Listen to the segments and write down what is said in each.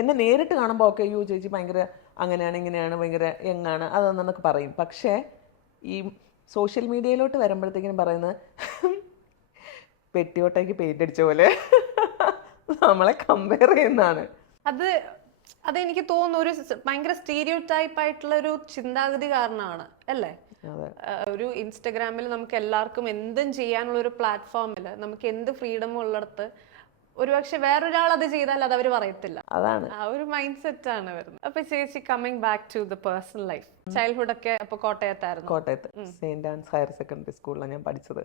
എന്നെ നേരിട്ട് കാണുമ്പോൾ ഒക്കെ അയ്യോ ചേച്ചി ഭയങ്കര അങ്ങനെയാണ് ഇങ്ങനെയാണ് ഭയങ്കര യങ്ങാണ് അതെന്നൊക്കെ പറയും. പക്ഷേ ഈ സോഷ്യൽ മീഡിയയിലോട്ട് വരുമ്പോഴത്തേക്കിനും പറയുന്നത് പെട്ടിയോട്ടേക്ക് പെയിന്റ് അടിച്ച പോലെ നമ്മളെ കമ്പയർ ചെയ്യുന്നതാണ്. അത് അതെനിക്ക് തോന്നുന്നു ഒരു ഭയങ്കര സ്റ്റീരിയോ ടൈപ്പ് ആയിട്ടുള്ള ഒരു ചിന്താഗതി കാരണമാണ് അല്ലേ? ഒരു ഇൻസ്റ്റഗ്രാമിൽ നമുക്ക് എല്ലാവർക്കും എന്തും ചെയ്യാനുള്ള ഒരു പ്ലാറ്റ്ഫോമിൽ നമുക്ക് എന്ത് ഫ്രീഡം ഉള്ളിടത്ത് ഒരുപക്ഷെ വേറൊരാൾ അത് ചെയ്താൽ അത് അവർ പറയത്തില്ല. അതാണ് ആ ഒരു മൈൻഡ് സെറ്റ് ആണ് വരുന്നത്. അപ്പൊ ചേച്ചി coming back to the personal life, childhood ഒക്കെ അപ്പൊ കോട്ടയത്തായിരുന്നു? കോട്ടയത്ത് സെയിന്റ് ആൻസ് ഹയർ സെക്കൻഡറി സ്കൂളിലാണ് ഞാൻ പഠിച്ചത്.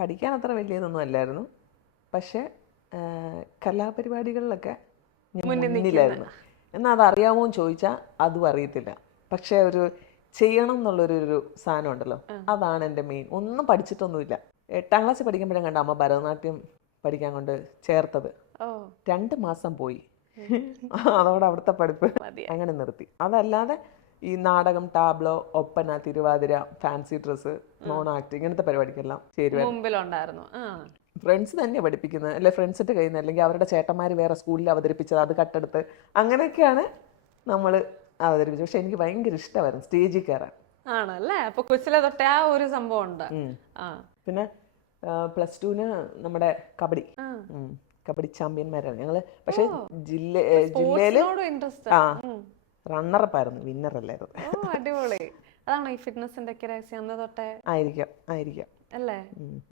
പഠിക്കാൻ അത്ര വലിയതൊന്നും അല്ലായിരുന്നു, പക്ഷെ കലാപരിപാടികളിലൊക്കെ ഞാൻ മുന്നിലായിരുന്നു. എന്നാൽ അത് അറിയാമോ എന്ന് ചോദിച്ചാൽ അതും അറിയത്തില്ല. പക്ഷെ ഒരു ചെയ്യണം എന്നുള്ളൊരു സാധനം ഉണ്ടല്ലോ, അതാണ് എൻ്റെ മെയിൻ. ഒന്നും പഠിച്ചിട്ടൊന്നുമില്ല. 8ാം ക്ലാസ്സിൽ പഠിക്കുമ്പോഴും കണ്ട അമ്മ ഭരതനാട്യം പഠിക്കാൻ കൊണ്ട് ചേർത്തത്. 2 മാസം പോയി, അതോടെ അവിടുത്തെ പഠിപ്പ് അങ്ങനെ നിർത്തി. അതല്ലാതെ ഈ നാടകം, tableau, Oppana, Thiruvathira, fancy dress, non act, ഇങ്ങനത്തെ പരിപാടിക്കെല്ലാം ചേരുവായിരുന്നു. ഫ്രണ്ട്സ് തന്നെയാണ് പഠിപ്പിക്കുന്നത്, അല്ലെ ഫ്രണ്ട്സിന്റെ കയ്യിൽ നിന്ന്, അല്ലെങ്കിൽ അവരുടെ ചേട്ടന്മാർ വേറെ സ്കൂളിൽ അവതരിപ്പിച്ചത് അത് കട്ടെടുത്ത് അങ്ങനെയൊക്കെയാണ് നമ്മൾ അവതരിപ്പിച്ചത്. പക്ഷെ എനിക്ക് ഭയങ്കര ഇഷ്ടമായിരുന്നു സ്റ്റേജിൽ കയറാൻ. ആണല്ലേ? അപ്പൊ കൊച്ചിലെ തൊട്ടേ ആ ഒരു സംഭവം ഉണ്ട്. പിന്നെ +2 നമ്മുടെ കബഡി ചാമ്പ്യന്മാരാണ് ഞങ്ങള്. പക്ഷെ ജില്ലയില് റണ്ണറപ്പ് ആയിരുന്നു, വിന്നർ അല്ലായിരുന്നു. അടിപൊളി. അതാണോ ഈ ഫിറ്റ്നസിന്റെ ഒക്കെ രഹസ്യം അന്ന് തൊട്ടേ? ആയിരിക്കാം അല്ലേ?